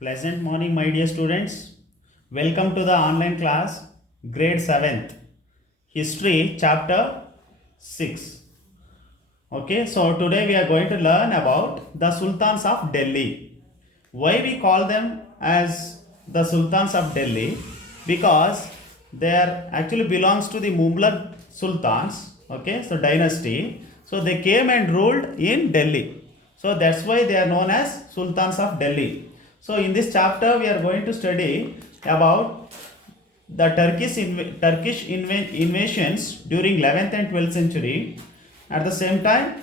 Pleasant morning, my dear students. Welcome to the online class, grade 7th, History, chapter 6. Okay, so today we are going to learn about the Sultans of Delhi. Why we call them as the Sultans of Delhi? Because they are actually belongs to the Mughal Sultans, okay, so dynasty. So they came and ruled in Delhi. So that's why they are known as Sultans of Delhi. So in this chapter we are going to study about the Turkish invasions during 11th and 12th century. At the same time,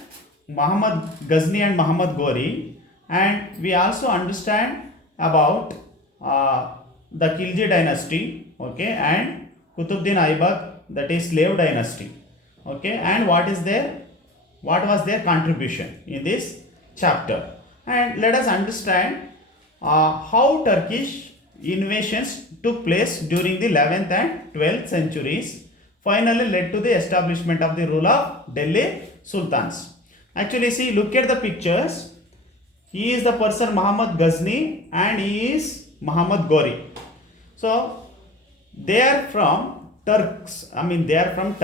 Muhammad Ghazni and Muhammad Ghori, and we also understand about the Khilji dynasty, okay, and Kutubuddin Aibak, that is slave dynasty, okay, and what was their contribution in this chapter, and let us understand how Turkish invasions took place during the 11th and 12th centuries finally led to the establishment of the rule of Delhi Sultans. Actually, see, look at the pictures. He is the person Muhammad Ghazni and he is Muhammad Ghori. So, they are from Turks. I mean, they are from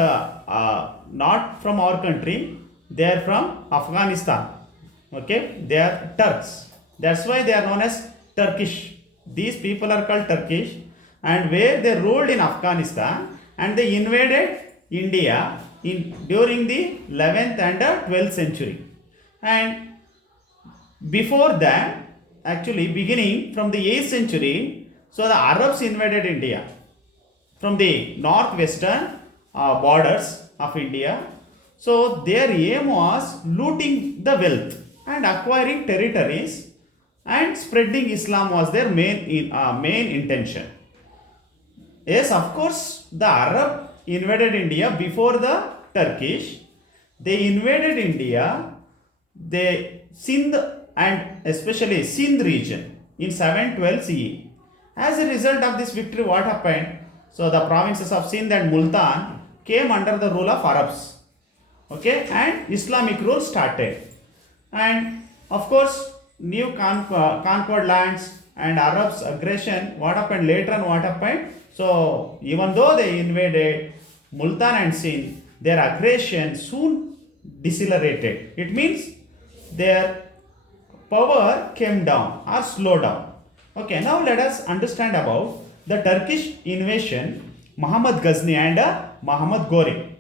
not from our country. They are from Afghanistan. Okay, they are Turks. That's why they are known as Turkish. These people are called Turkish, and where they ruled in Afghanistan and they invaded India in during the 11th and 12th century. And before that, actually beginning from the 8th century, so the Arabs invaded India from the northwestern borders of India. So their aim was looting the wealth and acquiring territories, and spreading Islam was their main intention. Yes, of course, the Arab invaded India before the Turkish. They invaded India, they Sindh and especially Sindh region in 712 CE. As a result of this victory, what happened? So the provinces of Sindh and Multan came under the rule of Arabs. Okay, and Islamic rule started. And of course, new conquered lands and Arabs aggression, what happened later on, what happened? So even though they invaded Multan and Sindh, their aggression soon decelerated. It means their power came down or slowed down. Okay, now let us understand about the Turkish invasion, Muhammad Ghazni and Muhammad Ghori.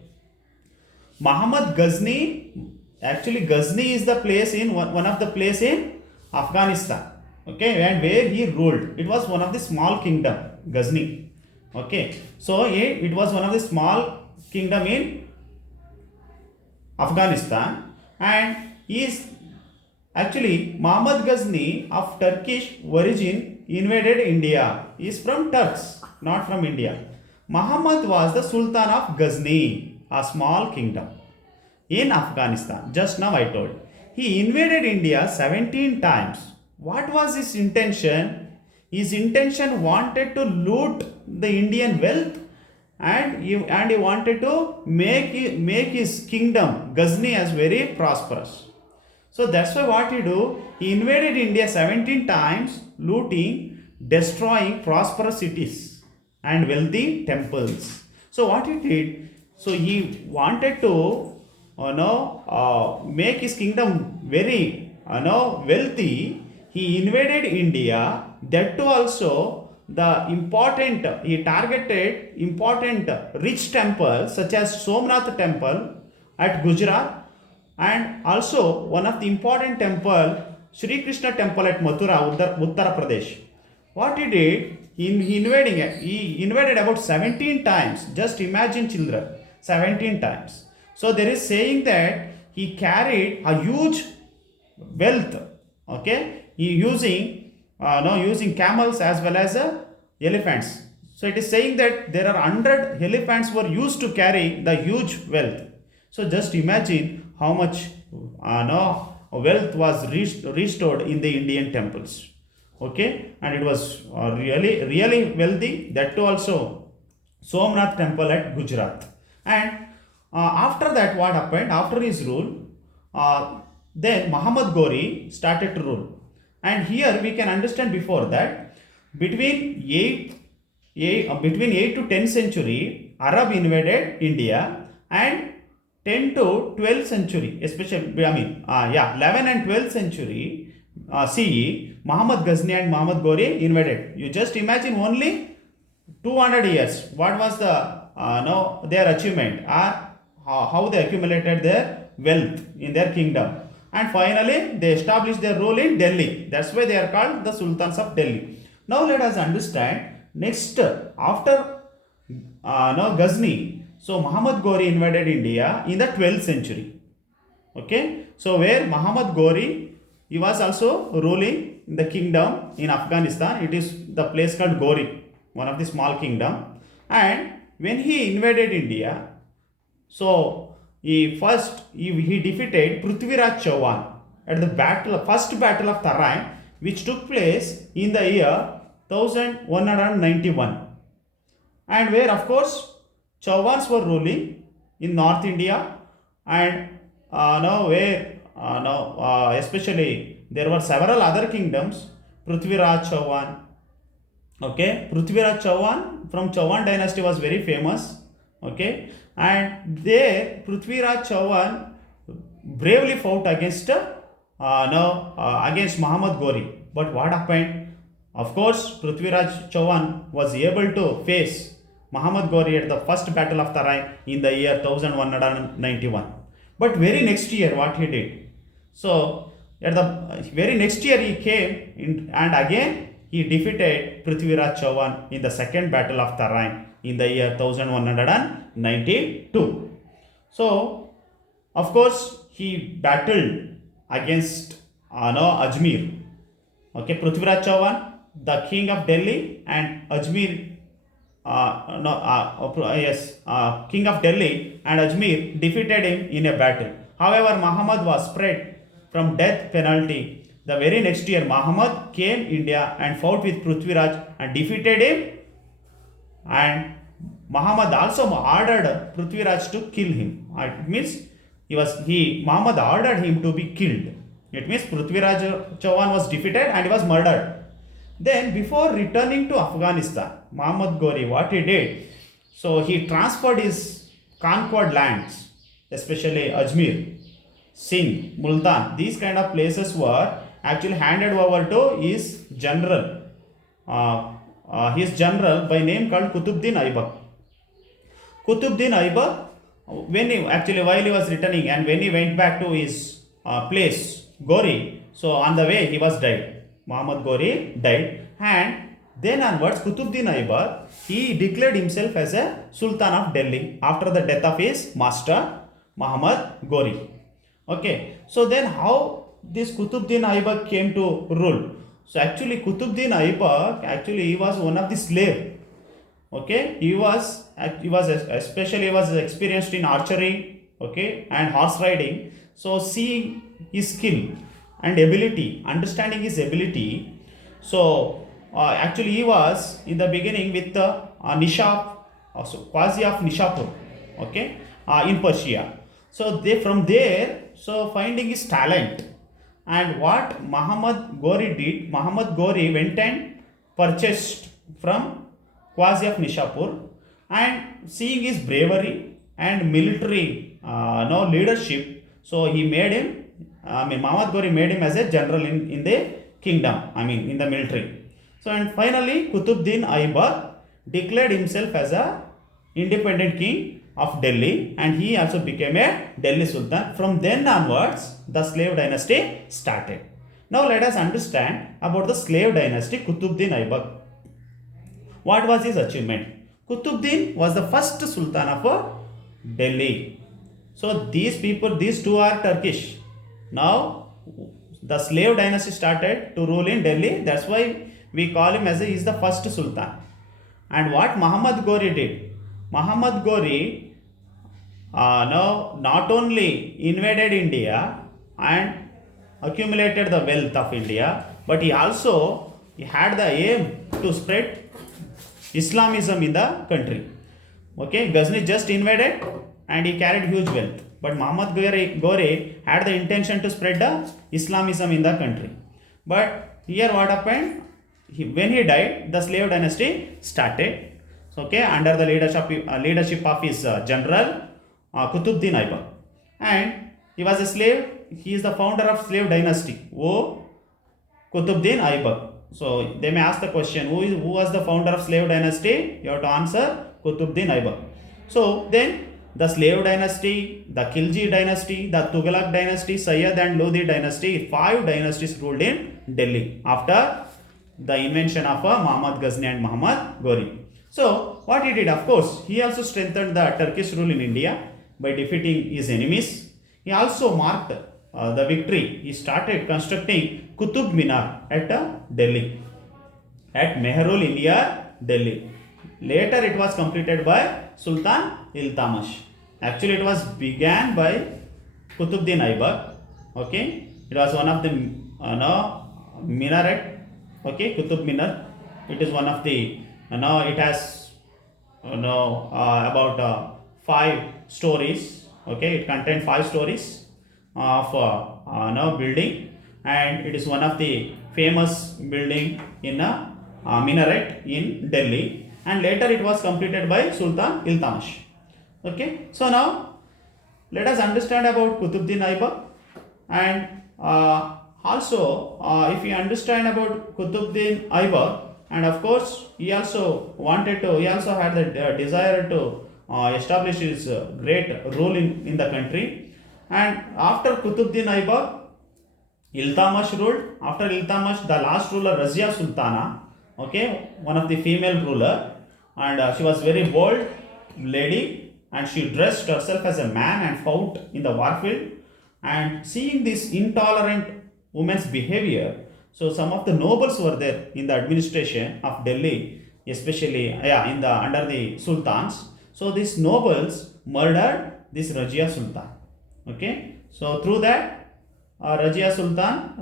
Muhammad Ghazni, actually Ghazni is the place in one of the place in Afghanistan, okay, and where he ruled. It was one of the small kingdom, Ghazni, okay. So it was one of the small kingdom in Afghanistan, and he is actually Muhammad Ghazni of Turkish origin invaded India. He is from Turks, not from India. Muhammad was the Sultan of Ghazni, a small kingdom in Afghanistan. Just now I told. He invaded India 17 times. What was his intention? His intention wanted to loot the Indian wealth, and he wanted to make his kingdom Ghazni as very prosperous. So that's why what he do? He invaded India 17 times, looting, destroying prosperous cities and wealthy temples. So what he did? So he wanted to make his kingdom very wealthy. He invaded India. That too also he targeted important rich temples such as Somnath temple at Gujarat, and also one of the important temple, Sri Krishna temple at Mathura, Uttara Pradesh. What he did, he invaded about 17 times. Just imagine, children, 17 times. So there is saying that he carried a huge wealth. Okay, he using camels as well as elephants. So it is saying that there are 100 elephants were used to carry the huge wealth. So just imagine how much wealth was restored in the Indian temples. Okay, and it was really wealthy. That too also Somnath temple at Gujarat. And after that, what happened? After his rule, then Muhammad Ghori started to rule. And here we can understand before that between 8 to 10th century, Arab invaded India, and 10 to 12th century, especially 11 and 12th century CE, Muhammad Ghazni and Muhammad Ghori invaded. You just imagine only 200 years. What was the no their achievement, or how they accumulated their wealth in their kingdom, and finally they established their rule in Delhi. That's why they are called the Sultans of Delhi. Now let us understand next after Ghazni. So Muhammad Ghori invaded India in the 12th century. Okay, so where Muhammad Ghori, he was also ruling the kingdom in Afghanistan. It is the place called Ghori, one of the small kingdom. And when he invaded India, so he defeated Prithviraj Chauhan at the first battle of Tarain, which took place in the year 1191, and where of course Chauvans were ruling in North India, and now where now especially there were several other kingdoms. Prithviraj Chauhan, okay, Prithviraj Chauhan from Chauhan dynasty was very famous, okay, and there Prithviraj Chauhan bravely fought against against Muhammad Ghori. But what happened? Of course, Prithviraj Chauhan was able to face Muhammad Ghori at the first battle of Tarai in the year 1191. But very next year, what he did? So, at the very next year, he came in, and again he defeated Prithviraj Chauhan in the second battle of Tarai in the year 1192. So, of course, he battled against Ajmer. Okay, Prithviraj Chauhan, the king of Delhi, and Ajmer, king of Delhi and Ajmer defeated him in a battle. However, Muhammad was spared from death penalty. The very next year, Muhammad came India and fought with Prithviraj and defeated him. And Muhammad also ordered Prithviraj to kill him. It means Muhammad ordered him to be killed. It means Prithviraj Chauhan was defeated and he was murdered. Then, before returning to Afghanistan, Muhammad Ghori, what he did? So he transferred his conquered lands, especially Ajmer, Singh, Multan. These kind of places were actually handed over to his general by name called Qutbuddin Aibak. Qutbuddin Aibak, while he was returning and when he went back to his place, Ghori, so on the way he was died. Muhammad Ghori died, and then onwards Qutbuddin Aibak, he declared himself as a Sultan of Delhi after the death of his master Muhammad Ghori. Okay, so then how this Qutbuddin Aibak came to rule? So actually Qutbuddin Aibak, he was one of the slave. Okay, he was experienced in archery, okay, and horse riding. So seeing his skill and ability, understanding his ability, so he was in the beginning with Nishap, also Qazi of Nishapur, okay, in Persia. So from there, so finding his talent, and what Muhammad Ghori did, Muhammad Ghori went and purchased from Qazi of Nishapur, and seeing his bravery and military leadership, so he made him, Muhammad Ghori made him as a general in the kingdom, in the military. So, and finally, Qutbuddin Aibak declared himself as a independent king of Delhi, and he also became a Delhi Sultan. From then onwards, the slave dynasty started. Now, let us understand about the slave dynasty Qutbuddin Aibak. What was his achievement? Qutbuddin was the first Sultan of Delhi. So, these two are Turkish. Now, the slave dynasty started to rule in Delhi. That's why we call him as he is the first Sultan. And what Muhammad Ghori did? Muhammad Ghori not only invaded India and accumulated the wealth of India, but he had the aim to spread Islamism in the country. Okay, Ghazni just invaded and he carried huge wealth. But Muhammad Ghori had the intention to spread the Islamism in the country. But here what happened? When he died, the slave dynasty started. Okay, under the leadership of his general Qutbuddin Aibak, and he was a slave. He is the founder of slave dynasty. Qutbuddin Aibak. So they may ask the question, who was the founder of slave dynasty? You have to answer Qutbuddin Aibak. So then the slave dynasty, the Khilji dynasty, the Tughlaq dynasty, Sayyid and Lodi dynasty, 5 dynasties ruled in Delhi after the invention of Muhammad Ghazni and Muhammad Ghori. So what he did, of course, he also strengthened the Turkish rule in India by defeating his enemies. He also marked the victory. He started constructing Qutub Minar at Delhi, at Mehrul India, Delhi. Later it was completed by Sultan Iltutmish. Actually it was began by Qutbuddin Aibak. Okay, it was one of the minaret. Okay, Qutub Minar. It is one of the it has about 5 stories. Okay, it contains 5 stories of building, and it is one of the famous building in a minaret in Delhi, and later it was completed by Sultan Iltutmish. Okay, so now let us understand about Qutbuddin Aibak, and also if you understand about Qutbuddin Aibak, and of course he also had the desire to establish his great role in the country. And after Qutbuddin Aibak, Iltutmish ruled. After Iltutmish, the last ruler, Razia Sultana, okay, one of the female ruler, and she was very bold lady, and she dressed herself as a man and fought in the warfield. And seeing this intolerant woman's behavior, so some of the nobles were there in the administration of Delhi, especially under the sultans. So these nobles murdered this Razia Sultan. Okay, so through that Razia Sultan,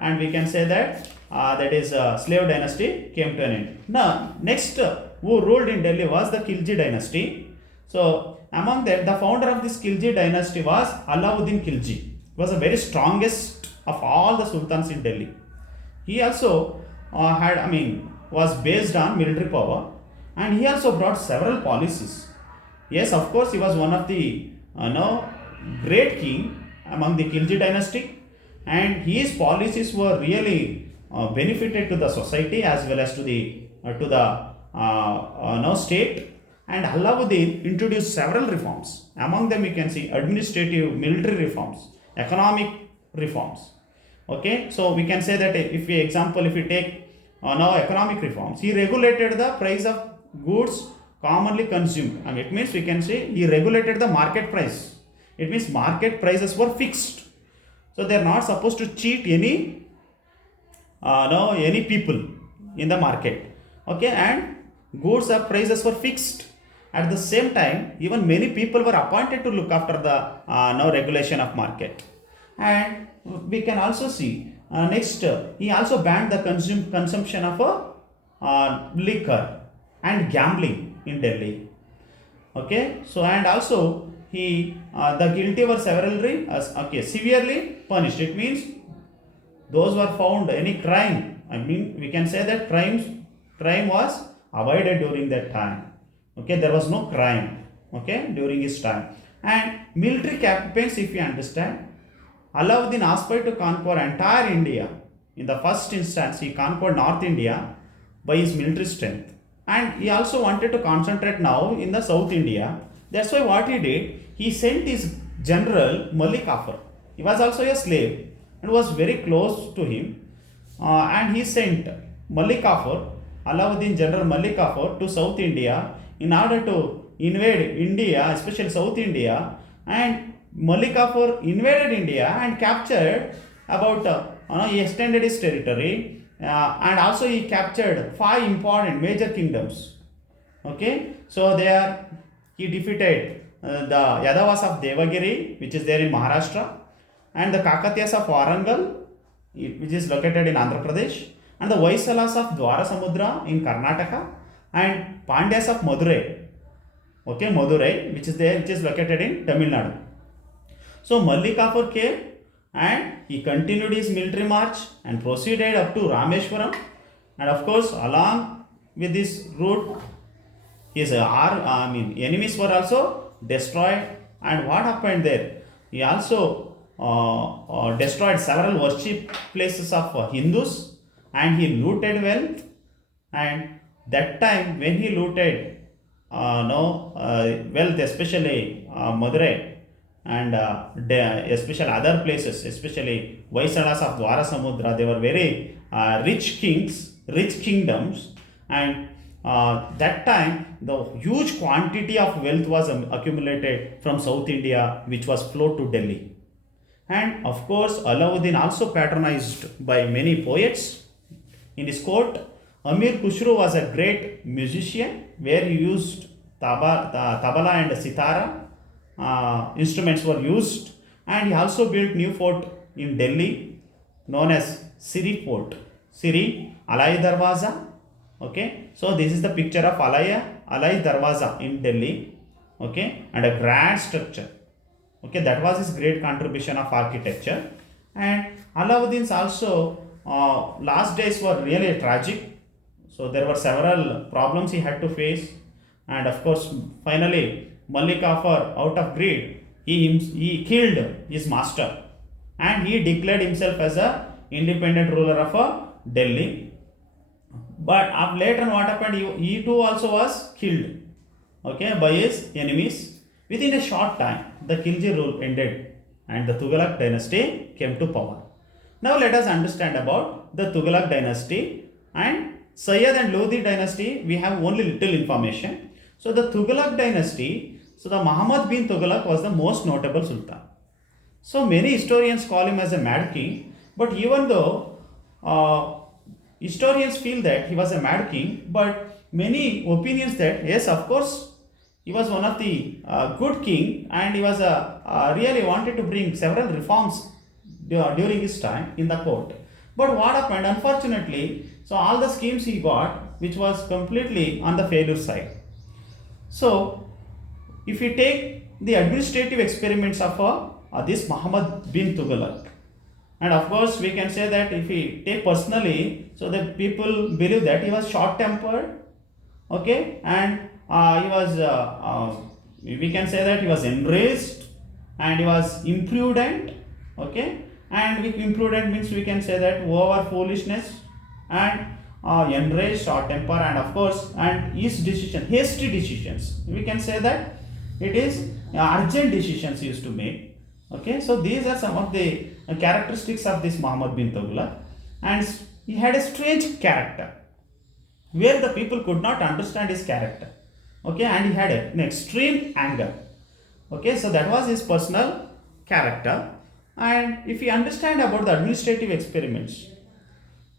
and we can say that that is slave dynasty came to an end. Now next who ruled in Delhi was the Khilji dynasty. So among them, the founder of this Khilji dynasty was Alauddin Khilji. He was the very strongest of all the sultans in Delhi. He also was based on military power, and he also brought several policies. Yes, of course, he was one of the great king among the Khilji dynasty, and his policies were really benefited to the society as well as to the state. And Alauddin introduced several reforms. Among them, you can see administrative, military reforms, economic reforms. Okay, so we can say that if you take now economic reforms, he regulated the price of goods commonly consumed. It means we can say he regulated the market price. It means market prices were fixed, so they are not supposed to cheat any people in the market. Okay, and goods of prices were fixed. At the same time, even many people were appointed to look after the regulation of market. And we can also see next he also banned the consumption of liquor and gambling in Delhi. Okay, so and also he the guilty were severely punished. It means those were found any crime. We can say that crime was avoided during that time. Okay, there was no crime. Okay, during his time. And military campaigns, if you understand, Alauddin aspired to conquer entire India. In the first instance, he conquered North India by his military strength. And he also wanted to concentrate now in the South India. That's why what he did, he sent his general Malik Kafur. He was also a slave and was very close to him. And he sent Malik Kafur, Alauddin general Malik Kafur, to South India in order to invade India, especially South India. And Malik Kafur invaded India and captured about, he extended his territory, and also he captured 5 important major kingdoms. Okay, so there he defeated the Yadavas of Devagiri, which is there in Maharashtra, and the Kakatiyas of Warangal, which is located in Andhra Pradesh, and the Vaisalas of Dwarasamudra in Karnataka, and Pandyas of Madurai. Okay, Madurai, which is located in Tamil Nadu. So Malik Kafur came and he continued his military march and proceeded up to Rameshwaram. And of course, along with this route, his enemies were also destroyed. And what happened there? He also destroyed several worship places of Hindus, and he looted wealth. And that time when he looted no wealth, especially Madurai and especially other places, especially Vaisalas of Dwarasamudra, they were very rich kings, rich kingdoms. And that time the huge quantity of wealth was accumulated from South India, which was flowed to Delhi. And of course, Alauddin, also patronized by many poets in his court. Amir Khusro was a great musician, where he used tabla and sitara instruments were used. And he also built new fort in Delhi known as Siri Fort, Siri Alai Darwaza. Okay, so this is the picture of Alai Darwaza in Delhi. Okay, and a grand structure. Okay, that was his great contribution of architecture. And Alauddin's also last days were really tragic. So there were several problems he had to face. And of course, finally, Malik Kafur, out of greed, he killed his master, and he declared himself as a independent ruler of Delhi. But later on, what happened? He too also was killed, okay, by his enemies. Within a short time, the Khilji rule ended, and the Tughlaq dynasty came to power. Now let us understand about the Tughlaq dynasty. And Sayyid and Lodi dynasty, we have only little information. So the Tughlaq dynasty, so the Muhammad bin Tughlaq was the most notable sultan. So many historians call him as a mad king, but even though historians feel that he was a mad king, but many opinions that yes, of course, he was one of the good king, and he was really wanted to bring several reforms during his time in the court. But what happened, unfortunately, so all the schemes he got, which was completely on the failure side. So if we take the administrative experiments of this Muhammad bin Tughlaq, and of course we can say that if we take personally, so the people believe that he was short tempered, okay, and he was we can say that he was enraged, and he was imprudent, okay. And with imprudent means we can say that over foolishness, and enraged, short temper, and of course, and his hasty decisions, we can say that it is urgent decisions he used to make. Okay, so these are some of the characteristics of this Muhammad bin Tughlaq. And he had a strange character, where the people could not understand his character. Okay, and he had an extreme anger. Okay, so that was his personal character. And if we understand about the administrative experiments,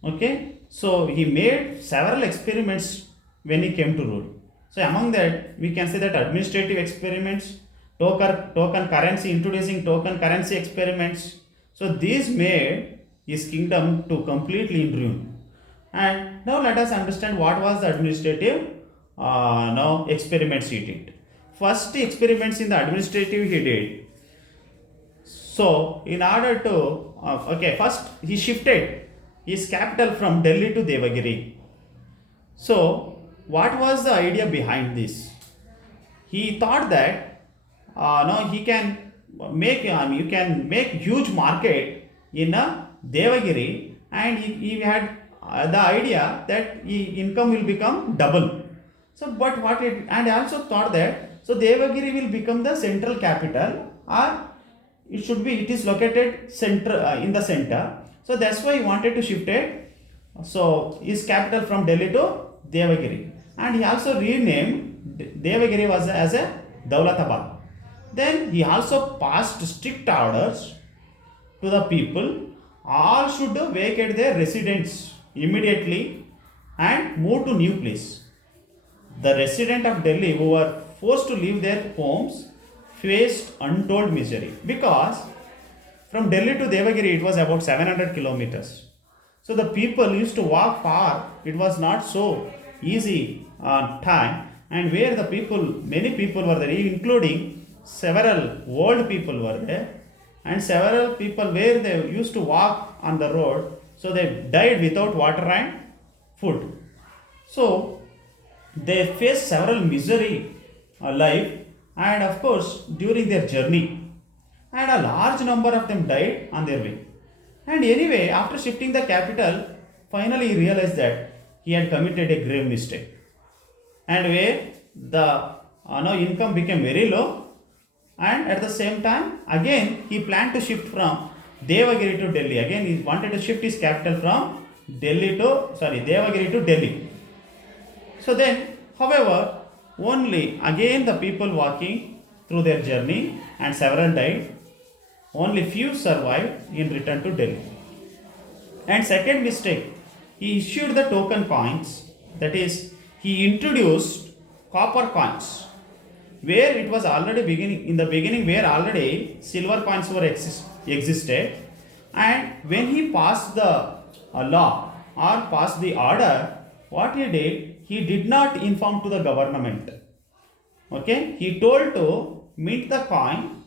okay, so he made several experiments when he came to rule. So among that, we can say that administrative experiments, token currency, introducing token currency experiments. So these made his kingdom to completely ruin. And now let us understand what was the administrative experiments he did. First experiments in the administrative he did. So in order to first he shifted his capital from Delhi to Devagiri. So what was the idea behind this? He thought that he can make you can make huge market in Devagiri, and he had the idea that income will become double. So but and I also thought that so Devagiri will become the central capital, or it is located in the center. So that's why he wanted to shift it, so his capital from Delhi to Devagiri. And he also renamed Devagiri as a Daulatabad. Then he also passed strict orders to the people, all should vacate their residence immediately and move to new place. The residents of Delhi who were forced to leave their homes faced untold misery, because from Delhi to Devagiri it was about 700 kilometers. So the people used to walk far. It was not so easy time, and where the people, many people were there, including several old people were there. and several people where they used to walk on the road, so they died without water and food. So they faced several misery life, and of course during their journey, and a large number of them died on their way. And anyway, after shifting the capital, finally he realized that he had committed a grave mistake, and where the now income became very low, and at the same time again he planned to shift from Devagiri to Delhi. Again he wanted to shift his capital from Devagiri to Delhi. So then, however, only again the people walking through their journey, and several died. Only few survived in return to Delhi. And second mistake, he issued the token coins, that is, he introduced copper coins, where it was already beginning in the beginning, where already silver coins were existed, and when he passed the law or passed the order, what he did, he did not inform to the government. Okay, he told to mint the coin.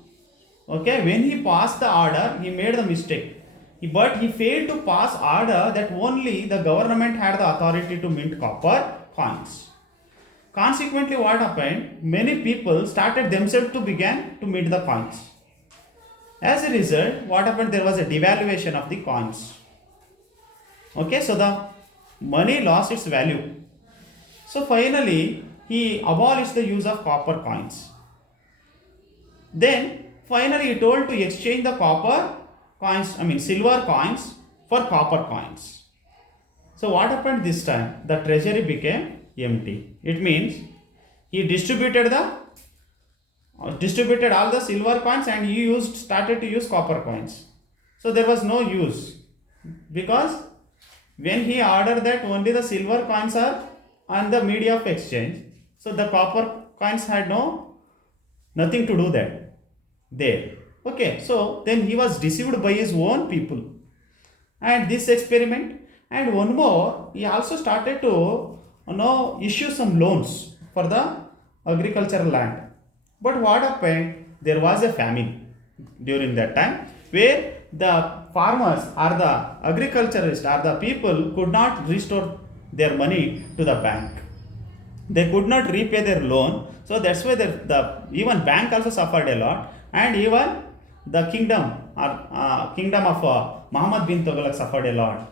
Okay, when he passed the order, he made the mistake. But he failed to pass order that only the government had the authority to mint copper coins. Consequently, what happened? Many people started themselves to begin to mint the coins. As a result, what happened? There was a devaluation of the coins. Okay, so the money lost its value. So finally, he abolished the use of copper coins. Then finally he told to exchange the silver coins for copper coins. So what happened this time? The treasury became empty. It means he distributed all the silver coins, and he started to use copper coins. So there was no use, because when he ordered that only the silver coins are on the media of exchange, so the copper coins had nothing to do that there. Okay, so then he was deceived by his own people, and this experiment, and one more, he also started to issue some loans for the agricultural land. But what happened? There was a famine during that time, where the farmers or the agriculturists or the people could not restore their money to the bank. They could not repay their loan, so that's why the even bank also suffered a lot, and even the kingdom of Muhammad bin Tughlaq suffered a lot.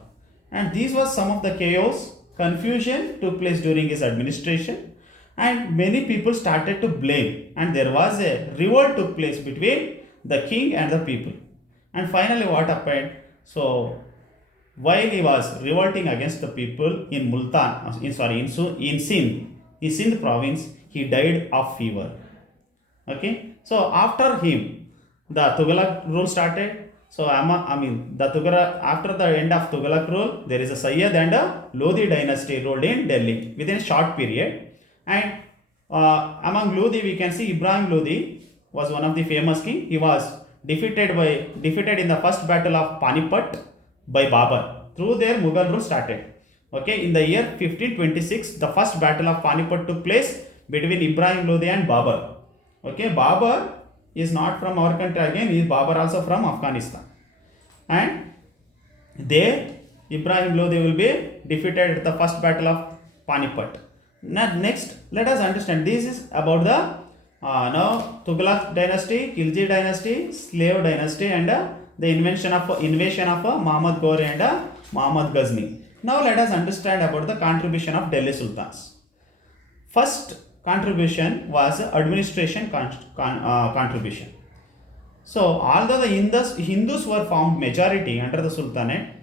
And this was some of the chaos, confusion took place during his administration, and many people started to blame, and there was a revolt took place between the king and the people. And finally what happened? So while he was revolting against the people in Multan, in Sindh province, he died of fever. Okay, so after him, the Tughlaq rule started. So after the end of Tughlaq rule, there is a Sayyid and a Lodi dynasty ruled in Delhi within a short period. And among Lodi, we can see Ibrahim Lodi was one of the famous king. He was defeated in the first battle of Panipat by Babur. Through there, Mughal rule started. Okay, in the year 1526, the first battle of Panipat took place between Ibrahim Lodi and Babur. Okay, Babur is not from our country again, he is Babur also from Afghanistan. And there, Ibrahim Lodi will be defeated at the first battle of Panipat. Now, next, let us understand, this is about the Tughlaq dynasty, Khilji dynasty, slave dynasty, and the invasion of Muhammad Ghori and Muhammad Ghazni. Now let us understand about the contribution of Delhi Sultans. First contribution was administration contribution. So although the Hindus were formed majority under the Sultanate,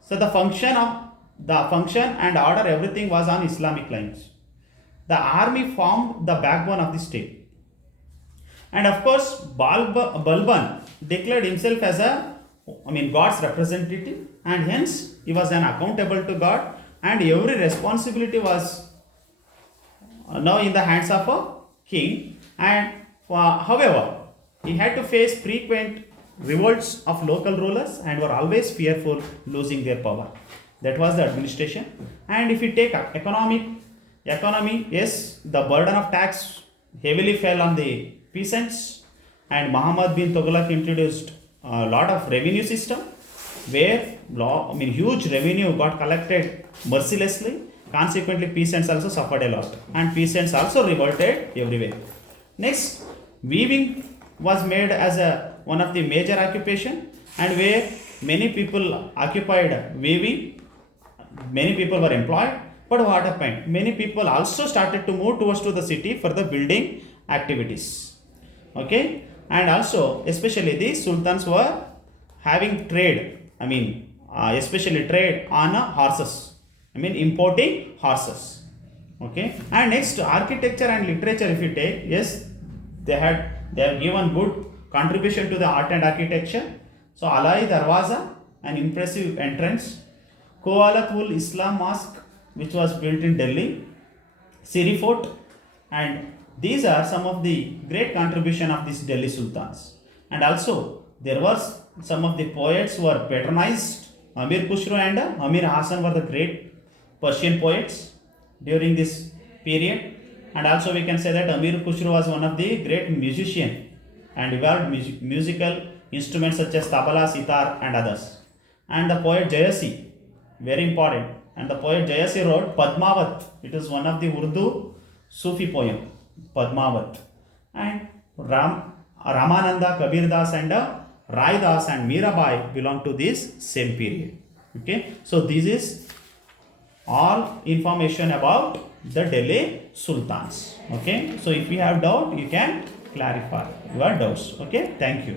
so the function and order, everything was on Islamic lines. The army formed the backbone of the state. And of course, Balban declared himself as God's representative, and hence he was then accountable to God, and every responsibility was now in the hands of a king. And however, he had to face frequent revolts of local rulers and were always fearful losing their power. That was the administration. And if you take economy, yes, the burden of tax heavily fell on the peasants, and Muhammad bin Tughlaq introduced a lot of revenue system where huge revenue got collected mercilessly. Consequently, peasants also suffered a lot, and peasants also revolted everywhere. Next, weaving was made as a one of the major occupation, and where many people occupied weaving, many people were employed. But what happened? Many people also started to move towards to the city for the building activities. Okay, and also especially the sultans were having trade. Especially trade on horses. Importing horses. Okay, and next architecture and literature. If you take, yes, they have given good contribution to the art and architecture. So Alai Darwaza, an impressive entrance. Koalatul Islam Mosque, which was built in Delhi. Siri Fort, and these are some of the great contribution of these Delhi sultans. And also there was some of the poets who were patronized. Amir Khusro and Amir Hassan were the great Persian poets during this period. And also we can say that Amir Khusro was one of the great musician and evolved musical instruments such as tabla, sitar and others. And the poet Jayasi, very important. And the poet Jayasi wrote Padmavat. It is one of the Urdu Sufi poem, Padmavat. And Ramananda, Kabir Das and Rai Das and Mirabai belong to this same period. Okay, so this is all information about the Delhi Sultans. Okay, so if you have doubt, you can clarify your doubts. Okay, thank you.